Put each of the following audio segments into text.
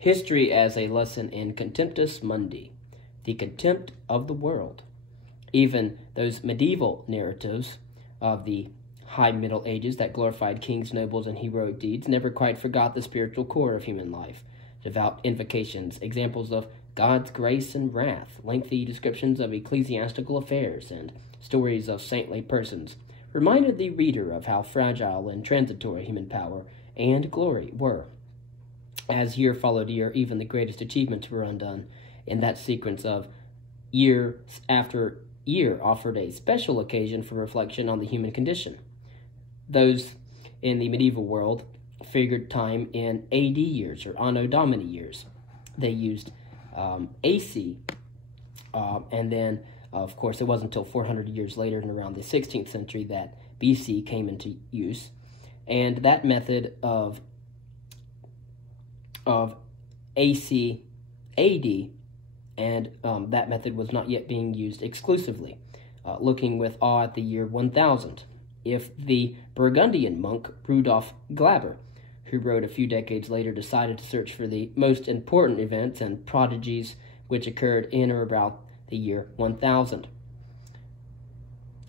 History as a lesson in contemptus mundi, the contempt of the world. Even those medieval narratives of the High Middle Ages that glorified kings, nobles, and heroic deeds never quite forgot the spiritual core of human life. Devout invocations, examples of God's grace and wrath, lengthy descriptions of ecclesiastical affairs, and stories of saintly persons reminded the reader of how fragile and transitory human power and glory were. As year followed year, even the greatest achievements were undone. In that sequence of year after year offered a special occasion for reflection on the human condition. Those in the medieval world figured time in AD years, or Anno Domini years. They used AC, and then, of course, it wasn't until 400 years later, and around the 16th century, that BC came into use. And that method of AC, AD, and that method was not yet being used exclusively, looking with awe at the year 1000. If the Burgundian monk Rudolf Glaber, who wrote a few decades later, decided to search for the most important events and prodigies which occurred in or about the year 1000.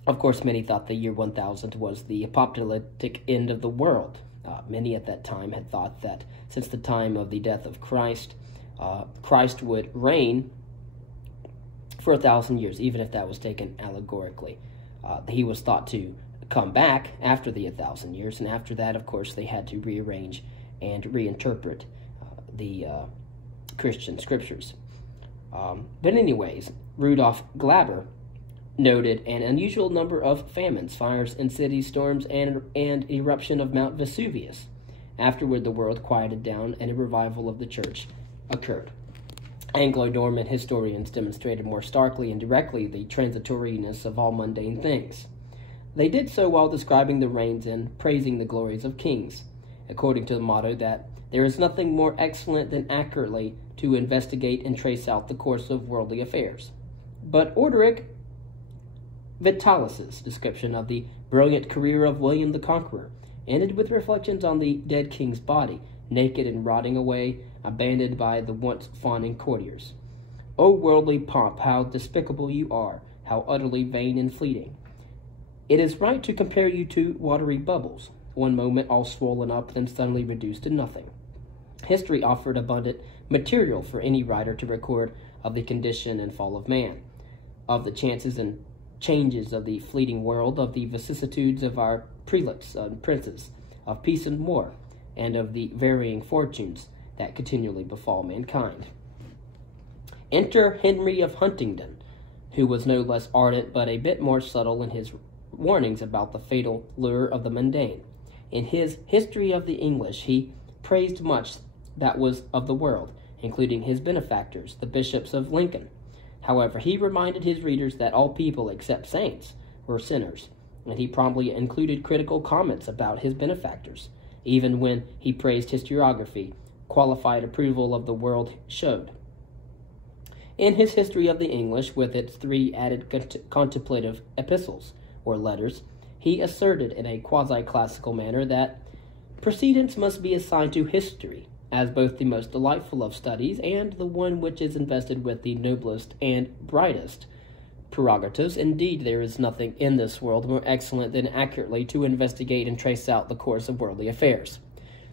Of course, many thought the year 1000 was the apocalyptic end of the world. Many at that time had thought that since the time of the death of Christ, Christ would reign for 1,000 years, even if that was taken allegorically. He was thought to come back after the 1,000 years, and after that, of course, they had to rearrange and reinterpret the Christian scriptures. But anyways, Rudolf Glaber noted an unusual number of famines, fires in cities, storms, and eruption of Mount Vesuvius. Afterward, the world quieted down, and a revival of the church occurred. Anglo-Norman historians demonstrated more starkly and directly the transitoriness of all mundane things. They did so while describing the reigns and praising the glories of kings, according to the motto that there is nothing more excellent than accurately to investigate and trace out the course of worldly affairs. But Orderic Vitalis' description of the brilliant career of William the Conqueror ended with reflections on the dead king's body, naked and rotting away, abandoned by the once fawning courtiers. O worldly pomp, how despicable you are, how utterly vain and fleeting. It is right to compare you to watery bubbles, one moment all swollen up, then suddenly reduced to nothing. History offered abundant material for any writer to record of the condition and fall of man, of the chances and changes of the fleeting world, of the vicissitudes of our prelates and princes, of peace and war, and of the varying fortunes that continually befall mankind. Enter Henry of Huntingdon, who was no less ardent but a bit more subtle in his warnings about the fatal lure of the mundane. In his History of the English, he praised much that was of the world, including his benefactors, the bishops of Lincoln. However, he reminded his readers that all people except saints were sinners, and he promptly included critical comments about his benefactors. Even when he praised historiography, qualified approval of the world showed. In his History of the English, with its 3 added contemplative epistles, or letters, he asserted in a quasi-classical manner that precedence must be assigned to history, as both the most delightful of studies and the one which is invested with the noblest and brightest prerogatives. Indeed, there is nothing in this world more excellent than accurately to investigate and trace out the course of worldly affairs.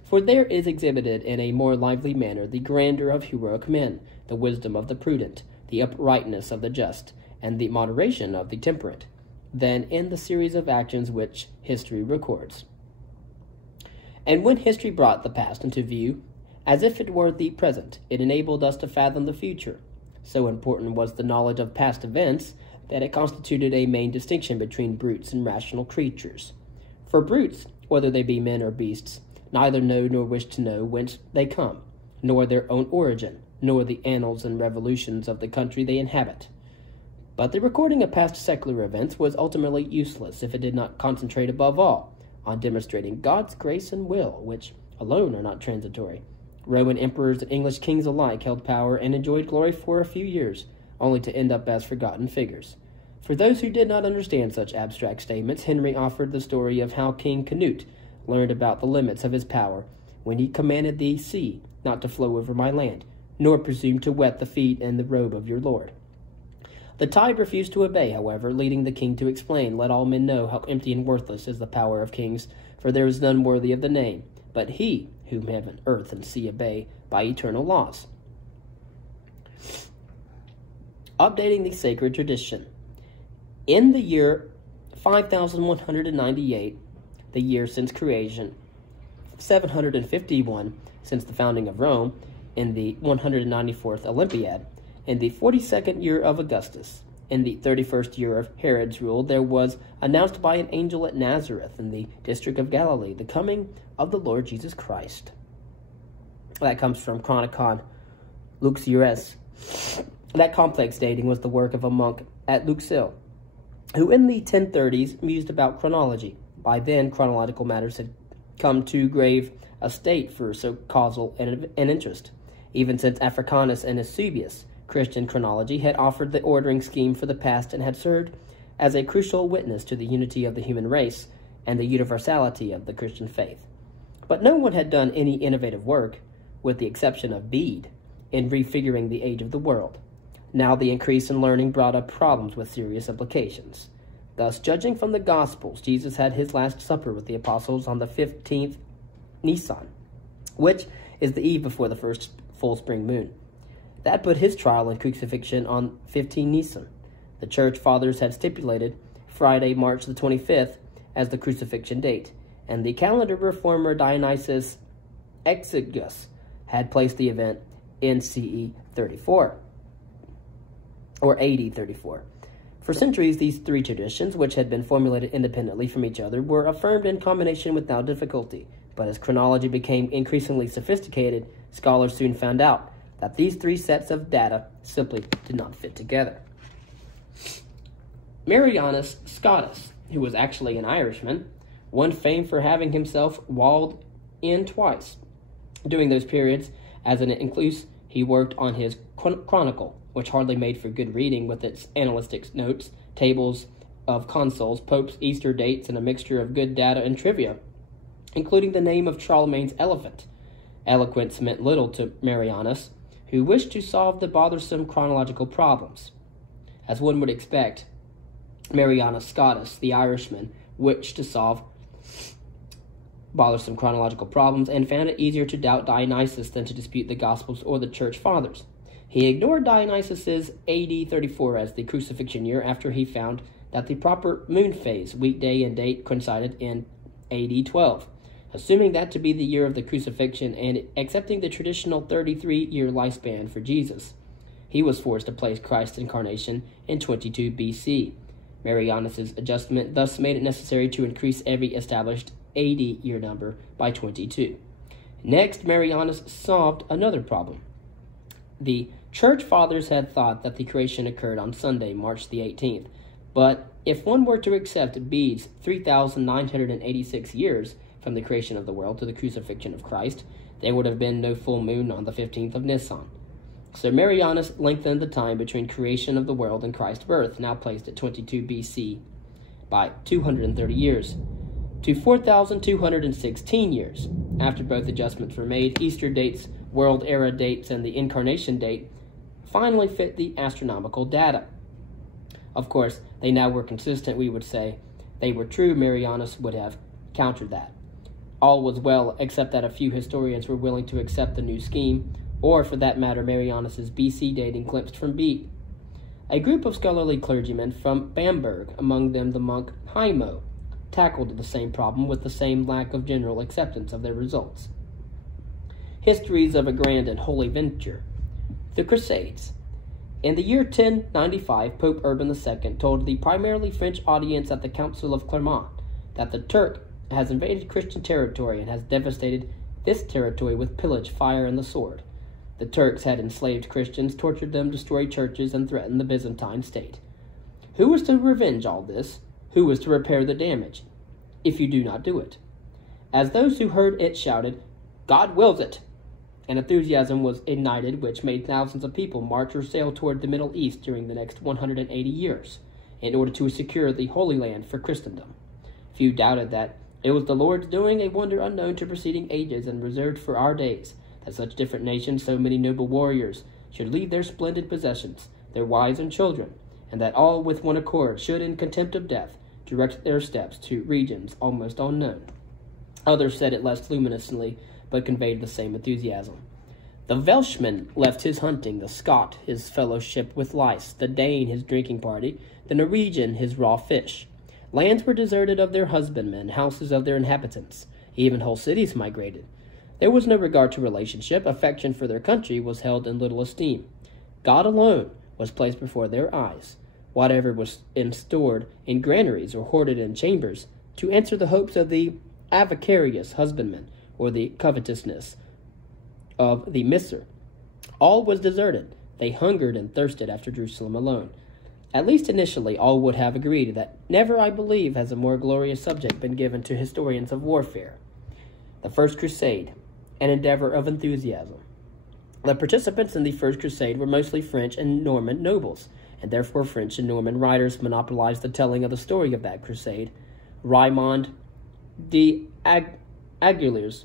For there is exhibited in a more lively manner the grandeur of heroic men, the wisdom of the prudent, the uprightness of the just, and the moderation of the temperate, than in the series of actions which history records. And when history brought the past into view, as if it were the present, it enabled us to fathom the future. So important was the knowledge of past events that it constituted a main distinction between brutes and rational creatures. For brutes, whether they be men or beasts, neither know nor wish to know whence they come, nor their own origin, nor the annals and revolutions of the country they inhabit. But the recording of past secular events was ultimately useless if it did not concentrate above all on demonstrating God's grace and will, which alone are not transitory. Roman emperors and English kings alike held power and enjoyed glory for a few years, only to end up as forgotten figures. For those who did not understand such abstract statements, Henry offered the story of how King Canute learned about the limits of his power when he commanded the sea not to flow over my land, nor presume to wet the feet and the robe of your Lord. The tide refused to obey, however, leading the king to explain, Let all men know how empty and worthless is the power of kings, for there is none worthy of the name, but he whom heaven, earth, and sea obey by eternal laws. Updating the sacred tradition. In the year 5198, the year since creation, 751 since the founding of Rome, in the 194th Olympiad, in the 42nd year of Augustus, in the 31st year of Herod's rule, there was announced by an angel at Nazareth in the district of Galilee the coming of the Lord Jesus Christ. That comes from Chronicon Luxurius. That complex dating was the work of a monk at Luxeuil, who in the 1030s mused about chronology. By then, chronological matters had come too grave a state for so causal an interest. Even since Africanus and Eusebius, Christian chronology had offered the ordering scheme for the past and had served as a crucial witness to the unity of the human race and the universality of the Christian faith. But no one had done any innovative work, with the exception of Bede, in refiguring the age of the world. Now the increase in learning brought up problems with serious implications. Thus, judging from the Gospels, Jesus had his Last Supper with the apostles on the 15th Nisan, which is the eve before the first full spring moon. That put his trial and crucifixion on 15 Nisan. The church fathers had stipulated Friday, March the 25th as the crucifixion date, and the calendar reformer Dionysius Exiguus had placed the event in CE 34, or AD 34. For centuries, these three traditions, which had been formulated independently from each other, were affirmed in combination without difficulty. But as chronology became increasingly sophisticated, scholars soon found out that these three sets of data simply did not fit together. Marianus Scotus, who was actually an Irishman, won fame for having himself walled in twice. During those periods, as an incluse, he worked on his chronicle, which hardly made for good reading with its analytic notes, tables of consuls, popes, Easter dates, and a mixture of good data and trivia, including the name of Charlemagne's elephant. Eloquence meant little to Marianus, who wished to solve the bothersome chronological problems. As one would expect, Marianus Scotus, the Irishman, wished to solve bothersome chronological problems and found it easier to doubt Dionysius than to dispute the Gospels or the Church Fathers. He ignored Dionysius's AD 34 as the crucifixion year after he found that the proper moon phase, weekday and date, coincided in AD 12. Assuming that to be the year of the crucifixion and accepting the traditional 33-year lifespan for Jesus, he was forced to place Christ's incarnation in 22 BC. Marianus's adjustment thus made it necessary to increase every established AD year number by 22. Next, Marianus solved another problem. The Church Fathers had thought that the creation occurred on Sunday, March the 18th, but if one were to accept Bede's 3,986 years from the creation of the world to the crucifixion of Christ, there would have been no full moon on the 15th of Nisan. So Marianus lengthened the time between creation of the world and Christ's birth, now placed at 22 BC, by 230 years, to 4,216 years. After both adjustments were made, Easter dates, world era dates, and the incarnation date finally fit the astronomical data. Of course, they now were consistent, we would say. They were true, Marianus would have countered that. All was well, except that a few historians were willing to accept the new scheme, or, for that matter, Marianus's BC dating glimpsed from Bede. A group of scholarly clergymen from Bamberg, among them the monk Haimo, tackled the same problem with the same lack of general acceptance of their results. Histories of a grand and holy venture. The Crusades. In the year 1095, Pope Urban II told the primarily French audience at the Council of Clermont that the Turk has invaded Christian territory and has devastated this territory with pillage, fire, and the sword. The Turks had enslaved Christians, tortured them, destroyed churches, and threatened the Byzantine state. Who was to revenge all this? Who was to repair the damage? If you do not do it. As those who heard it shouted, God wills it! An enthusiasm was ignited which made thousands of people march or sail toward the Middle East during the next 180 years, in order to secure the Holy Land for Christendom. Few doubted that it was the Lord's doing, a wonder unknown to preceding ages and reserved for our days, that such different nations, so many noble warriors, should leave their splendid possessions, their wives and children, and that all with one accord should, in contempt of death, direct their steps to regions almost unknown. Others said it less luminously, but conveyed the same enthusiasm. The Welshman left his hunting, the Scot his fellowship with lice, the Dane his drinking party, the Norwegian his raw fish. Lands were deserted of their husbandmen, houses of their inhabitants. Even whole cities migrated. There was no regard to relationship. Affection for their country was held in little esteem. God alone was placed before their eyes. Whatever was stored in granaries or hoarded in chambers, to answer the hopes of the avaricious husbandman or the covetousness of the miser, all was deserted. They hungered and thirsted after Jerusalem alone. At least initially, all would have agreed that never, I believe, has a more glorious subject been given to historians of warfare. The First Crusade, an endeavor of enthusiasm. The participants in the First Crusade were mostly French and Norman nobles, and therefore French and Norman writers monopolized the telling of the story of that crusade. Raymond d'Aguillers,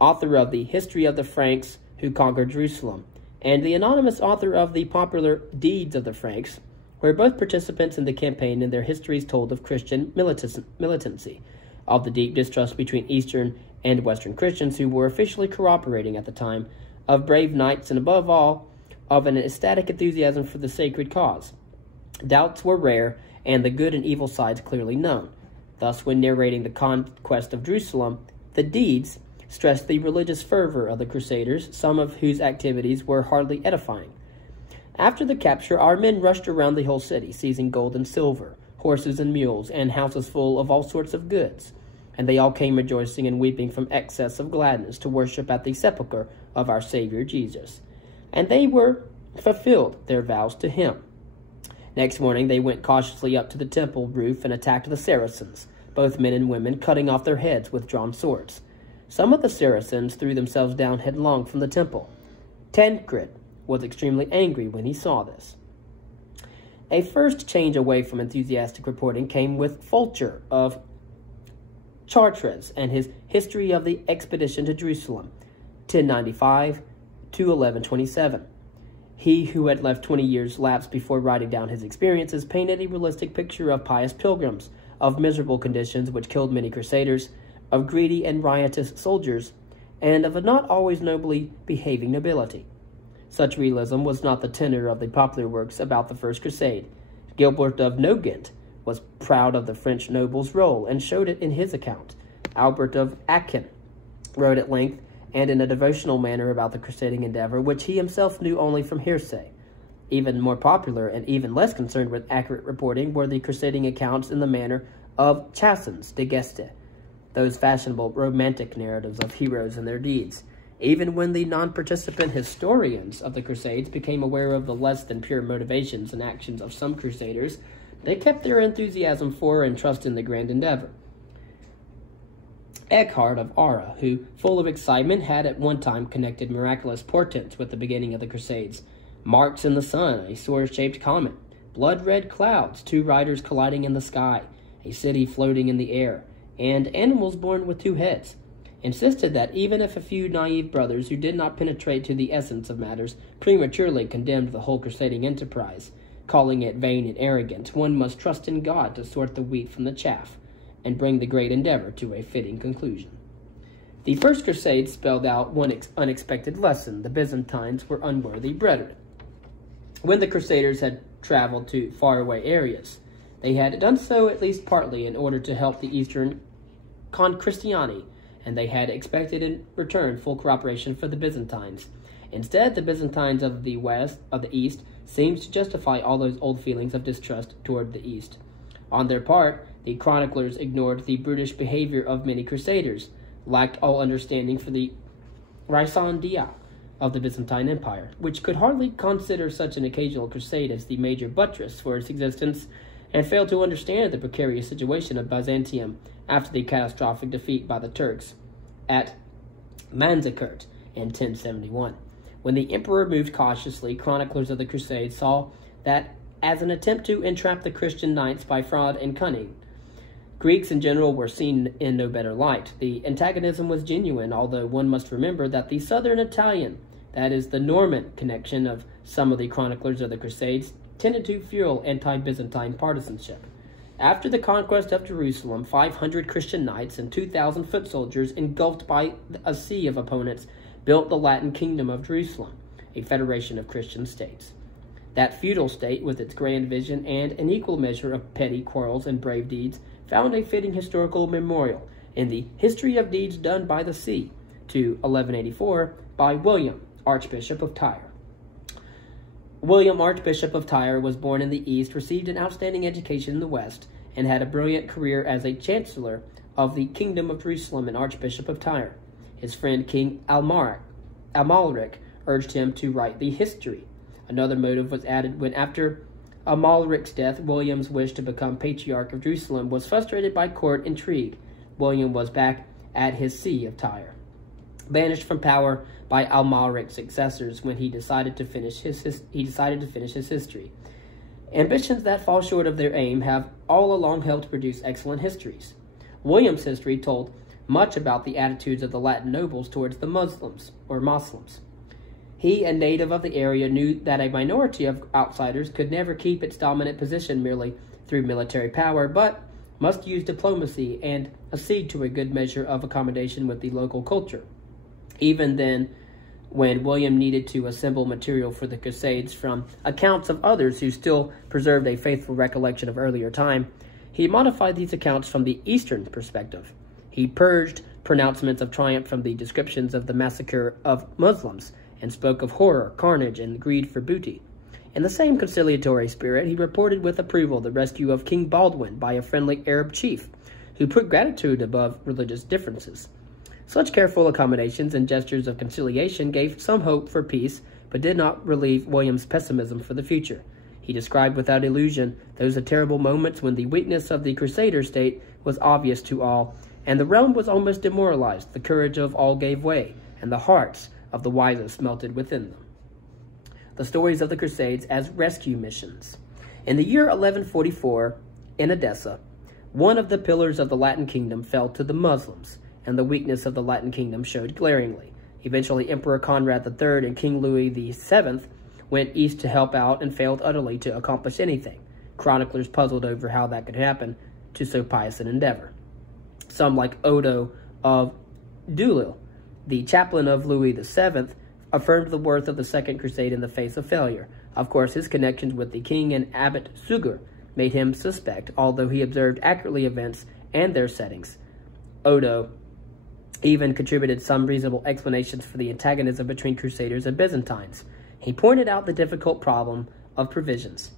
author of the History of the Franks who Conquered Jerusalem, and the anonymous author of the popular Deeds of the Franks, were both participants in the campaign, and their histories told of Christian militancy, of the deep distrust between Eastern and Western Christians who were officially cooperating at the time, of brave knights, and above all, of an ecstatic enthusiasm for the sacred cause. Doubts were rare, and the good and evil sides clearly known. Thus, when narrating the conquest of Jerusalem, the Deeds stressed the religious fervor of the Crusaders, some of whose activities were hardly edifying. After the capture, our men rushed around the whole city, seizing gold and silver, horses and mules, and houses full of all sorts of goods. And they all came rejoicing and weeping from excess of gladness to worship at the sepulchre of our Savior Jesus. And they fulfilled their vows to him. Next morning they went cautiously up to the temple roof and attacked the Saracens, both men and women, cutting off their heads with drawn swords. Some of the Saracens threw themselves down headlong from the temple. Tancred was extremely angry when he saw this. A first change away from enthusiastic reporting came with Fulcher of Chartres and his History of the Expedition to Jerusalem, 1095 to 1127. He, who had left 20 years lapse before writing down his experiences, painted a realistic picture of pious pilgrims, of miserable conditions which killed many crusaders, of greedy and riotous soldiers, and of a not always nobly behaving nobility. Such realism was not the tenor of the popular works about the First Crusade. Gilbert of Nogent was proud of the French noble's role and showed it in his account. Albert of Aachen wrote at length and in a devotional manner about the crusading endeavor, which he himself knew only from hearsay. Even more popular and even less concerned with accurate reporting were the crusading accounts in the manner of Chassans de Geste, those fashionable romantic narratives of heroes and their deeds. Even when the non-participant historians of the Crusades became aware of the less than pure motivations and actions of some crusaders, they kept their enthusiasm for and trust in the grand endeavor. Eckhard of Ara, who, full of excitement, had at one time connected miraculous portents with the beginning of the Crusades, marks in the sun, a sword-shaped comet, blood-red clouds, two riders colliding in the sky, a city floating in the air, and animals born with two heads, insisted that even if a few naive brothers who did not penetrate to the essence of matters prematurely condemned the whole crusading enterprise, calling it vain and arrogant, one must trust in God to sort the wheat from the chaff, and bring the great endeavor to a fitting conclusion. The First Crusade spelled out one unexpected lesson. The Byzantines were unworthy brethren. When the Crusaders had traveled to faraway areas, they had done so at least partly in order to help the Eastern Conchristiani, and they had expected in return full cooperation for the Byzantines. Instead, the Byzantines of the East seemed to justify all those old feelings of distrust toward the East. On their part, the chroniclers ignored the brutish behavior of many crusaders, lacked all understanding for the raison d'etre of the Byzantine Empire, which could hardly consider such an occasional crusade as the major buttress for its existence, and failed to understand the precarious situation of Byzantium after the catastrophic defeat by the Turks at Manzikert in 1071. When the emperor moved cautiously, chroniclers of the Crusades saw that as an attempt to entrap the Christian knights by fraud and cunning, Greeks in general were seen in no better light. The antagonism was genuine, although one must remember that the southern Italian, that is, the Norman connection of some of the chroniclers of the Crusades, tended to fuel anti-Byzantine partisanship. After the conquest of Jerusalem, 500 Christian knights and 2,000 foot soldiers, engulfed by a sea of opponents, built the Latin Kingdom of Jerusalem, a federation of Christian states. That feudal state, with its grand vision and an equal measure of petty quarrels and brave deeds, found a fitting historical memorial in the History of Deeds Done by the Sea, to 1184, by William, Archbishop of Tyre. William, Archbishop of Tyre, was born in the East, received an outstanding education in the West, and had a brilliant career as a chancellor of the Kingdom of Jerusalem and Archbishop of Tyre. His friend King Amalric urged him to write the history. Another motive was added when, after Amalric's death, William's wish to become Patriarch of Jerusalem was frustrated by court intrigue. William was back at his see of Tyre, banished from power by Amalric's successors when he decided to finish his history. Ambitions that fall short of their aim have all along helped produce excellent histories. William's history told much about the attitudes of the Latin nobles towards the Muslims. He, a native of the area, knew that a minority of outsiders could never keep its dominant position merely through military power, but must use diplomacy and accede to a good measure of accommodation with the local culture. Even then, when William needed to assemble material for the Crusades from accounts of others who still preserved a faithful recollection of earlier time, he modified these accounts from the Eastern perspective. He purged pronouncements of triumph from the descriptions of the massacre of Muslims, and spoke of horror, carnage, and greed for booty. In the same conciliatory spirit, he reported with approval the rescue of King Baldwin by a friendly Arab chief, who put gratitude above religious differences. Such careful accommodations and gestures of conciliation gave some hope for peace, but did not relieve William's pessimism for the future. He described without illusion those terrible moments when the weakness of the Crusader state was obvious to all, and the realm was almost demoralized. The courage of all gave way, and the hearts of the wisest melted within them. The stories of the Crusades as rescue missions. In the year 1144, in Edessa, one of the pillars of the Latin kingdom fell to the Muslims, and the weakness of the Latin kingdom showed glaringly. Eventually, Emperor Conrad III and King Louis VII went east to help out and failed utterly to accomplish anything. Chroniclers puzzled over how that could happen to so pious an endeavor. Some, like Odo of Doulil, the chaplain of Louis VII, affirmed the worth of the Second Crusade in the face of failure. Of course, his connections with the king and Abbot Suger made him suspect, although he observed accurately events and their settings. Odo even contributed some reasonable explanations for the antagonism between Crusaders and Byzantines. He pointed out the difficult problem of provisions.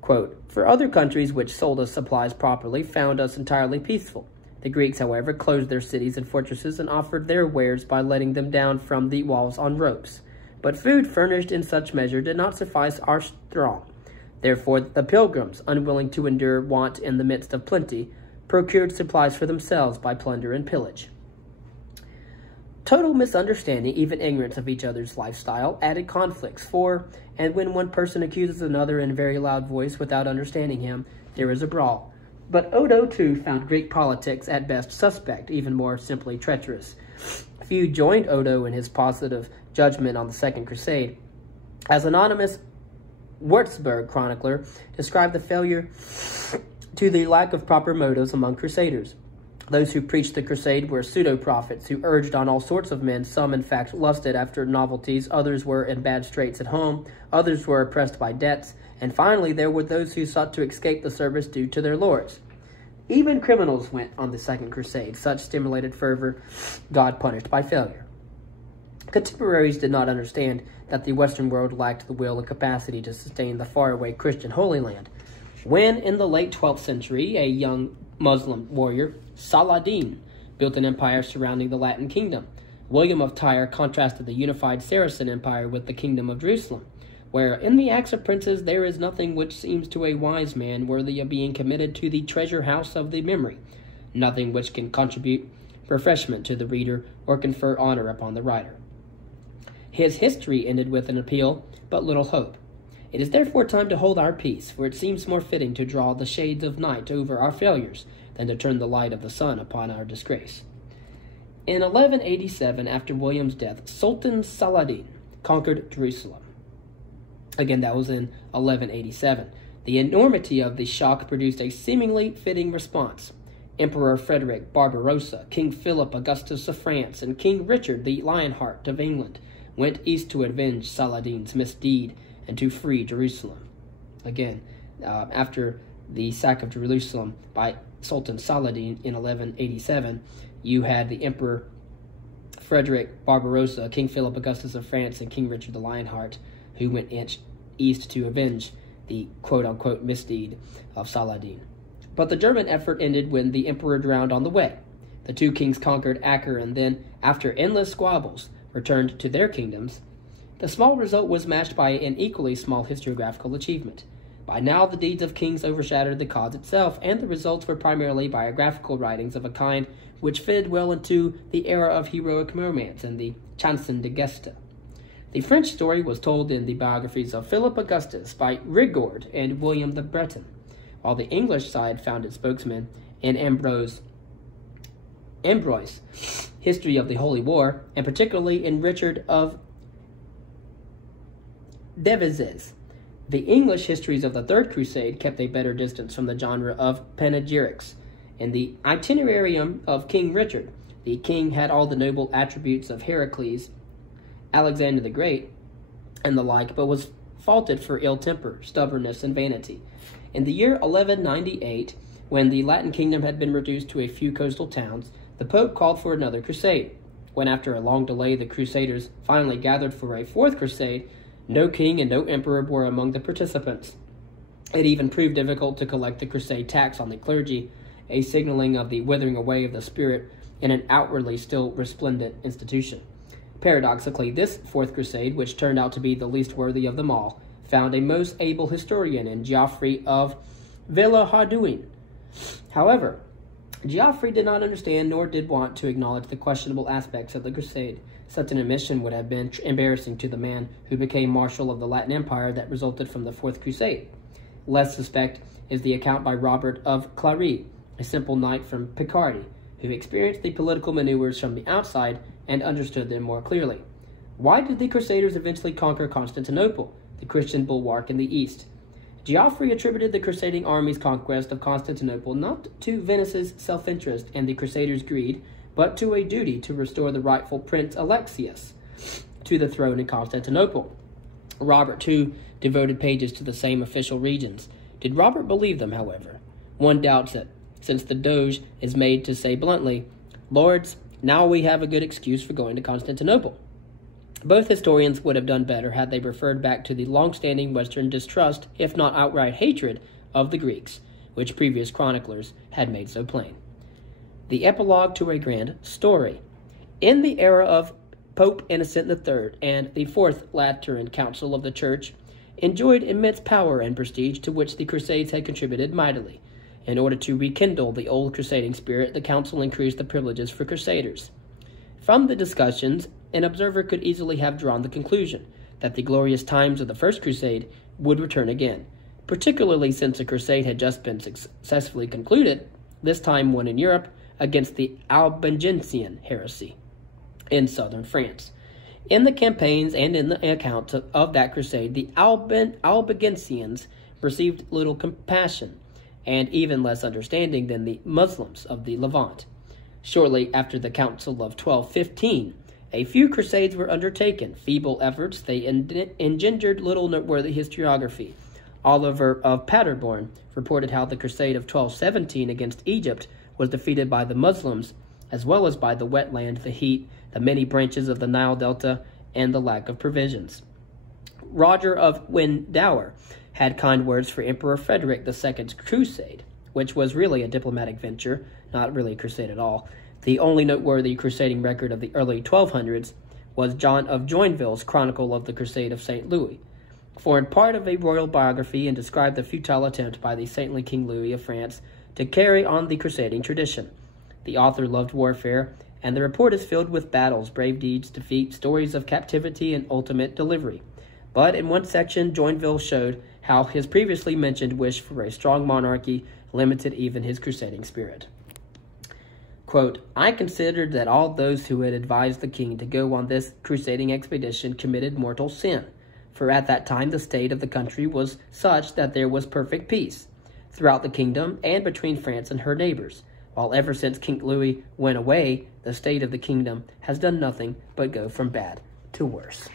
Quote, "For other countries which sold us supplies properly found us entirely peaceful. The Greeks, however, closed their cities and fortresses and offered their wares by letting them down from the walls on ropes. But food furnished in such measure did not suffice our throng. Therefore, the pilgrims, unwilling to endure want in the midst of plenty, procured supplies for themselves by plunder and pillage." Total misunderstanding, even ignorance of each other's lifestyle, added conflicts, and when one person accuses another in a very loud voice without understanding him, there is a brawl. But Odo, too, found Greek politics at best suspect, even more simply treacherous. Few joined Odo in his positive judgment on the Second Crusade. As anonymous Würzburg chronicler described the failure to the lack of proper motives among crusaders. Those who preached the crusade were pseudo-prophets who urged on all sorts of men. Some, in fact, lusted after novelties. Others were in bad straits at home. Others were oppressed by debts. And finally, there were those who sought to escape the service due to their lords. Even criminals went on the Second Crusade. Such stimulated fervor God punished by failure. Contemporaries did not understand that the Western world lacked the will and capacity to sustain the faraway Christian Holy Land. When, in the late 12th century, a young Muslim warrior, Saladin, built an empire surrounding the Latin kingdom, William of Tyre contrasted the unified Saracen empire with the kingdom of Jerusalem, where in the Acts of Princes there is nothing which seems to a wise man worthy of being committed to the treasure house of the memory, nothing which can contribute refreshment to the reader or confer honor upon the writer. His history ended with an appeal, but little hope. It is therefore time to hold our peace, for it seems more fitting to draw the shades of night over our failures than to turn the light of the sun upon our disgrace. In 1187, after William's death, Sultan Saladin conquered Jerusalem. Again, that was in 1187. The enormity of the shock produced a seemingly fitting response. Emperor Frederick Barbarossa, King Philip Augustus of France, and King Richard the Lionheart of England went east to avenge Saladin's misdeed and to free Jerusalem. Again, after the sack of Jerusalem by Sultan Saladin in 1187, you had the Emperor Frederick Barbarossa, King Philip Augustus of France, and King Richard the Lionheart, who went east to avenge the quote-unquote misdeed of Saladin. But the German effort ended when the emperor drowned on the way. The two kings conquered Acre and then, after endless squabbles, returned to their kingdoms. The small result was matched by an equally small historiographical achievement. By now, the deeds of kings overshadowed the cause itself, and the results were primarily biographical writings of a kind which fitted well into the era of heroic romance and the chanson de geste. The French story was told in the biographies of Philip Augustus by Rigaud and William the Breton, while the English side found its spokesman in Ambroise' History of the Holy War, and particularly in Richard of Devizes. The English histories of the Third Crusade kept a better distance from the genre of panegyrics. In the Itinerarium of King Richard, the king had all the noble attributes of Heracles, Alexander the Great, and the like, but was faulted for ill temper, stubbornness, and vanity. In the year 1198, when the Latin kingdom had been reduced to a few coastal towns, the Pope called for another crusade. When after a long delay the Crusaders finally gathered for a fourth crusade, no king and no emperor were among the participants. It even proved difficult to collect the crusade tax on the clergy, a signaling of the withering away of the spirit in an outwardly still resplendent institution. Paradoxically, this Fourth Crusade, which turned out to be the least worthy of them all, found a most able historian in Geoffrey of Villehardouin. However, Geoffrey did not understand nor did want to acknowledge the questionable aspects of the crusade. Such an omission would have been embarrassing to the man who became Marshal of the Latin Empire that resulted from the Fourth Crusade. Less suspect is the account by Robert of Clary, a simple knight from Picardy, who experienced the political maneuvers from the outside and understood them more clearly. Why did the Crusaders eventually conquer Constantinople, the Christian bulwark in the east? Geoffrey attributed the crusading army's conquest of Constantinople not to Venice's self-interest and the Crusaders' greed, but to a duty to restore the rightful Prince Alexius to the throne in Constantinople. Robert, too, devoted pages to the same official regions. Did Robert believe them, however? One doubts it, since the Doge is made to say bluntly, "Lords, now we have a good excuse for going to Constantinople." Both historians would have done better had they referred back to the long-standing Western distrust, if not outright hatred, of the Greeks, which previous chroniclers had made so plain. The epilogue to a grand story. In the era of Pope Innocent III and the Fourth Lateran Council of the Church, enjoyed immense power and prestige to which the Crusades had contributed mightily. In order to rekindle the old crusading spirit, the council increased the privileges for crusaders. From the discussions, an observer could easily have drawn the conclusion that the glorious times of the First Crusade would return again, particularly since a crusade had just been successfully concluded, this time one in Europe, against the Albigensian heresy in southern France. In the campaigns and in the accounts of that crusade, the Albigensians received little compassion and even less understanding than the Muslims of the Levant. Shortly after the Council of 1215, a few crusades were undertaken. Feeble efforts, they engendered little noteworthy historiography. Oliver of Paderborn reported how the crusade of 1217 against Egypt was defeated by the Muslims, as well as by the wet land, the heat, the many branches of the Nile Delta, and the lack of provisions. Roger of Windower had kind words for Emperor Frederick II's crusade, which was really a diplomatic venture, not really a crusade at all. The only noteworthy crusading record of the early 1200s was John of Joinville's Chronicle of the Crusade of St. Louis, formed part of a royal biography and described the futile attempt by the saintly King Louis of France to carry on the crusading tradition. The author loved warfare, and the report is filled with battles, brave deeds, defeat, stories of captivity, and ultimate delivery. But in one section, Joinville showed how his previously mentioned wish for a strong monarchy limited even his crusading spirit. Quote, I considered that all those who had advised the king to go on this crusading expedition committed mortal sin, for at that time the state of the country was such that there was perfect peace throughout the kingdom and between France and her neighbors, while ever since King Louis went away, the state of the kingdom has done nothing but go from bad to worse.